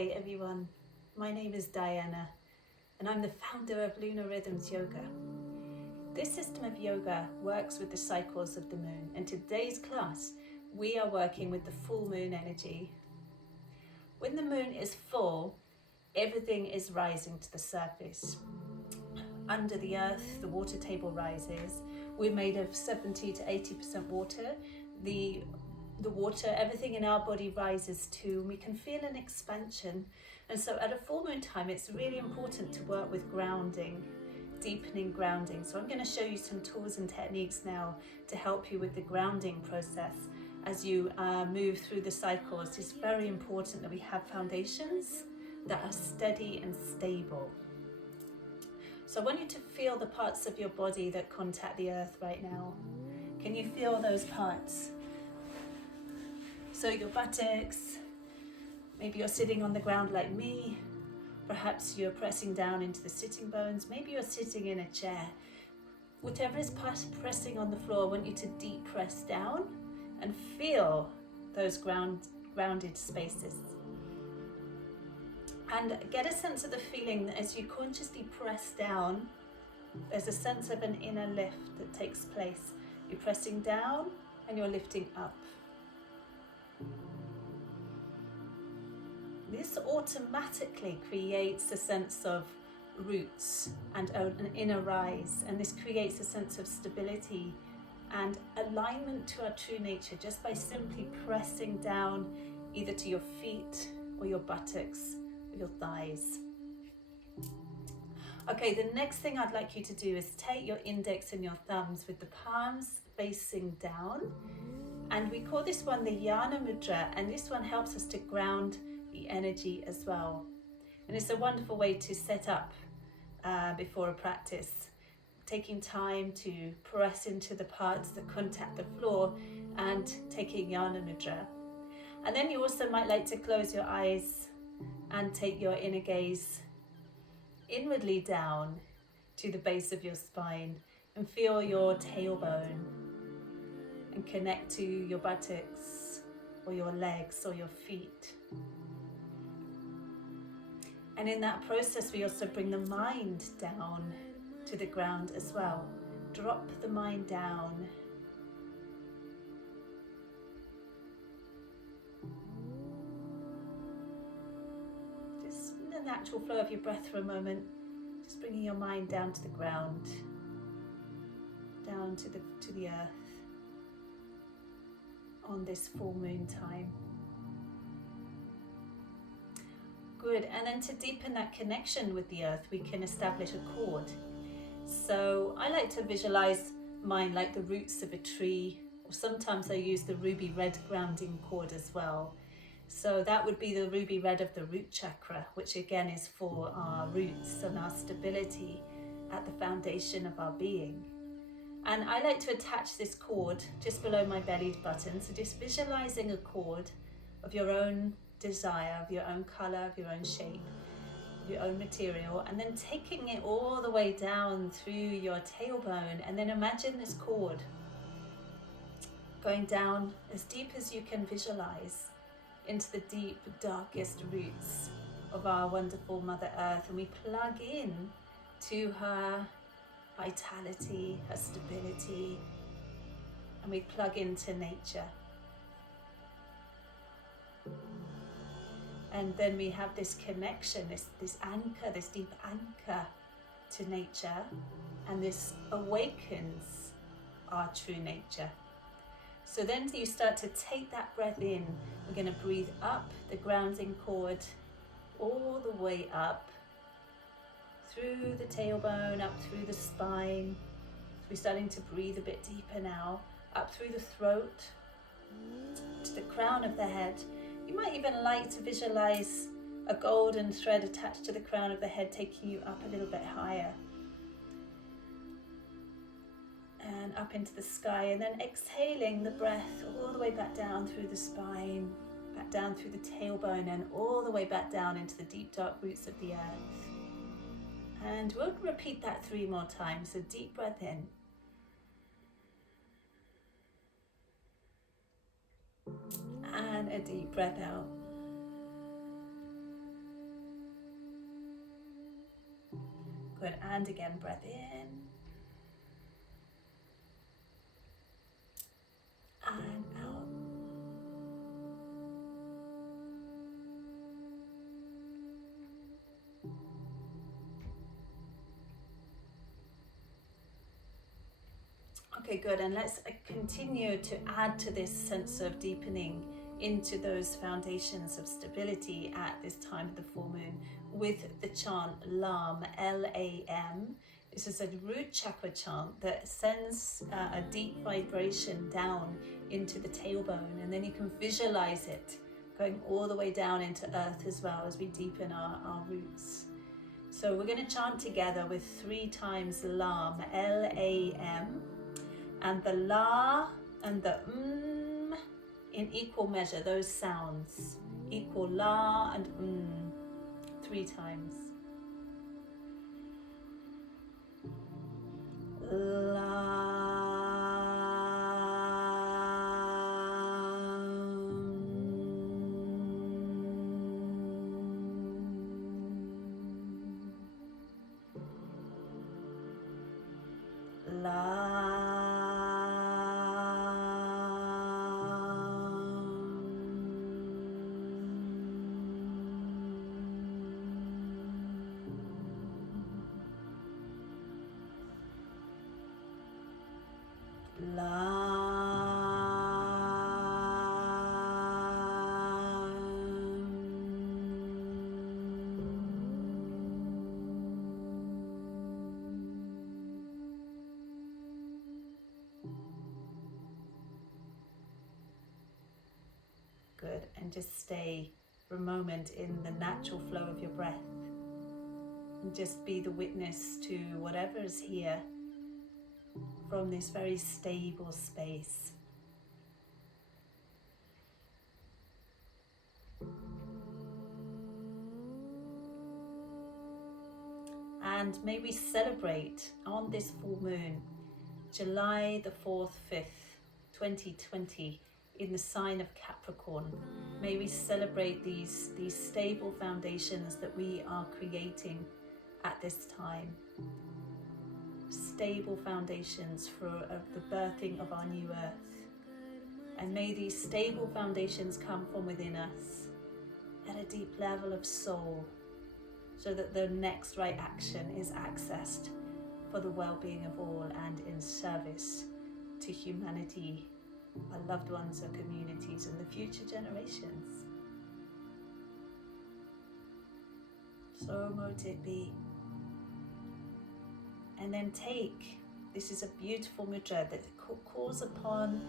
Namaste everyone, my name is Diana and I'm the founder of Lunar Rhythms Yoga. This system of yoga works with the cycles of the moon, and today's class we are working with the full moon energy. When the moon is full, everything is rising to the surface. Under the earth, the water table rises. We're made of 70 to 80% water. The water, everything in our body rises too. We can feel an expansion. And so at a full moon time, it's really important to work with grounding, deepening grounding. So I'm going to show you some tools and techniques now to help you with the grounding process as you move through the cycles. It's very important that we have foundations that are steady and stable. So I want you to feel the parts of your body that contact the earth right now. Can you feel those parts? So your buttocks, maybe you're sitting on the ground like me, perhaps you're pressing down into the sitting bones, maybe you're sitting in a chair. Whatever is pressing on the floor, I want you to deep press down and feel those grounded spaces. And get a sense of the feeling that as you consciously press down, there's a sense of an inner lift that takes place. You're pressing down and you're lifting up. This automatically creates a sense of roots and an inner rise, and this creates a sense of stability and alignment to our true nature just by simply pressing down either to your feet or your buttocks or your thighs. Okay, the next thing I'd like you to do is take your index and your thumbs with the palms facing down, and we call this one the Yana Mudra, and this one helps us to ground the energy as well. And it's a wonderful way to set up before a practice, taking time to press into the parts that contact the floor and taking Yana Mudra. And then you also might like to close your eyes and take your inner gaze inwardly down to the base of your spine and feel your tailbone and connect to your buttocks or your legs or your feet. And in that process, we also bring the mind down to the ground as well. Drop the mind down. Just in the natural flow of your breath for a moment, just bringing your mind down to the ground, down to the earth on this full moon time. Good, and then to deepen that connection with the earth, we can establish a cord. So I like to visualize mine like the roots of a tree, or sometimes I use the ruby red grounding cord as well. So that would be the ruby red of the root chakra, which again is for our roots and our stability at the foundation of our being. And I like to attach this cord just below my belly button, so just visualizing a cord of your own desire, of your own color, of your own shape, of your own material, and then taking it all the way down through your tailbone, and then imagine this cord going down as deep as you can visualize into the deep, darkest roots of our wonderful Mother Earth, and we plug in to her vitality, her stability, and we plug into nature. And then we have this connection, this anchor, this deep anchor to nature, and this awakens our true nature. So then you start to take that breath in. We're going to breathe up the grounding cord all the way up through the tailbone, up through the spine. We're starting to breathe a bit deeper now, up through the throat to the crown of the head. You might even like to visualize a golden thread attached to the crown of the head, taking you up a little bit higher and up into the sky, and then exhaling the breath all the way back down through the spine, back down through the tailbone, and all the way back down into the deep dark roots of the earth. And we'll repeat that 3 more times. So deep breath in. And a deep breath out. Good, and again, breath in. And out. Okay, good, and let's continue to add to this sense of deepening into those foundations of stability at this time of the full moon with the chant LAM, L-A-M. This is a root chakra chant that sends a deep vibration down into the tailbone, and then you can visualize it going all the way down into earth as well as we deepen our roots. So we're going to chant together with 3 times LAM, L-A-M, and the la and the in equal measure, those sounds. Equal la and 3 times. La. Good, and just stay for a moment in the natural flow of your breath. And just be the witness to whatever is here from this very stable space. And may we celebrate on this full moon, July the 4th, 5th, 2020, in the sign of Capricorn. May we celebrate these stable foundations that we are creating at this time. Stable foundations for the birthing of our new earth. And may these stable foundations come from within us at a deep level of soul, so that the next right action is accessed for the well-being of all and in service to humanity, our loved ones, our communities, and the future generations. So mote it be. And then this is a beautiful mudra that calls upon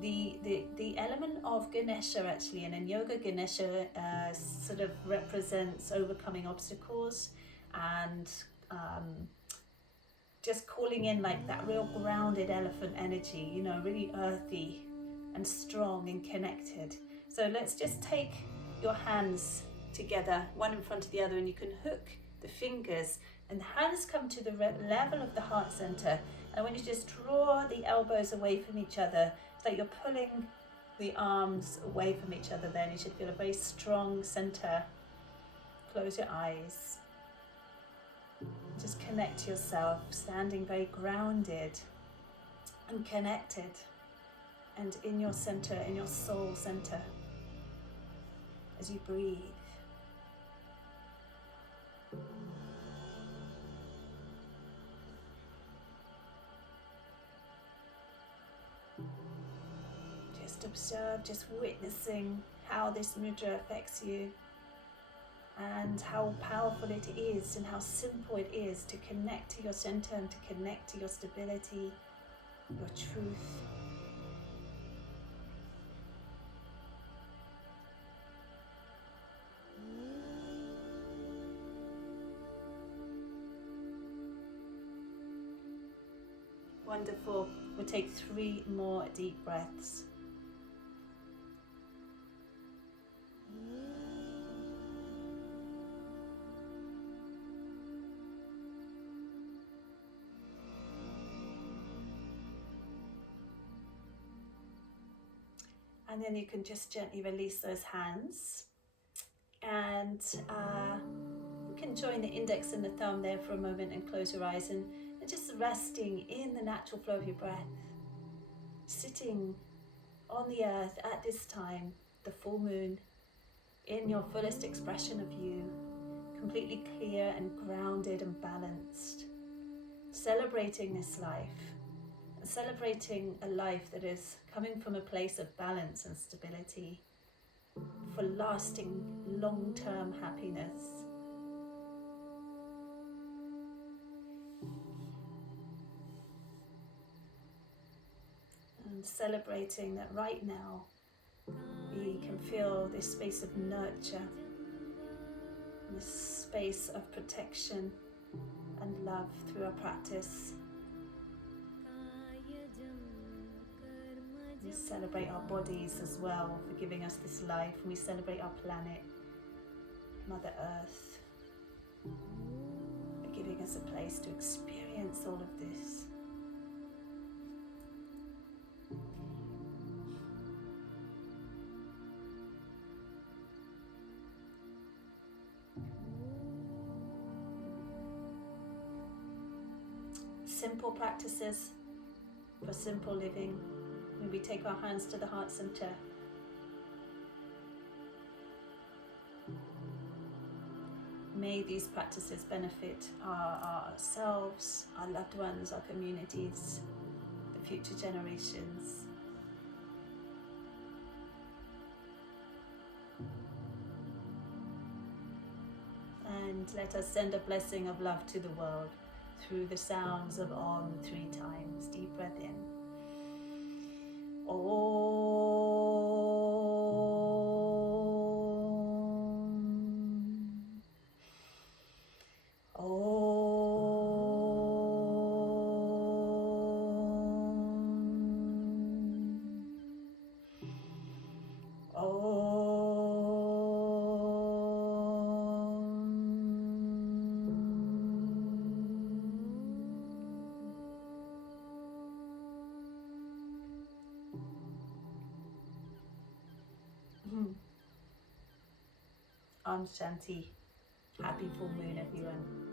the element of Ganesha actually, and in yoga Ganesha sort of represents overcoming obstacles and just calling in like that real grounded elephant energy, you know, really earthy and strong and connected. So let's just take your hands together, one in front of the other, and you can hook the fingers and the hands come to the level of the heart center. And when you just draw the elbows away from each other, it's like you're pulling the arms away from each other. Then you should feel a very strong center. Close your eyes. Just connect to yourself, standing very grounded and connected, and in your center, in your soul center, as you breathe. Just observe, just witnessing how this mudra affects you, and how powerful it is and how simple it is to connect to your center and to connect to your stability, your truth. Wonderful. We'll take 3 more deep breaths. And then you can just gently release those hands, and you can join the index and the thumb there for a moment and close your eyes and just resting in the natural flow of your breath. Sitting on the earth at this time, the full moon, in your fullest expression of you, completely clear and grounded and balanced. Celebrating this life, and celebrating a life that is coming from a place of balance and stability for lasting, long-term happiness. And celebrating that right now we can feel this space of nurture, this space of protection and love through our practice. We celebrate our bodies as well for giving us this life, and we celebrate our planet, Mother Earth, for giving us a place to experience all of this. Simple practices for simple living. When we take our hands to the heart center, may these practices benefit ourselves, our loved ones, our communities, the future generations. And let us send a blessing of love to the world through the sounds of Om 3 times. Deep breath in. Om Shanti. Happy full moon, everyone.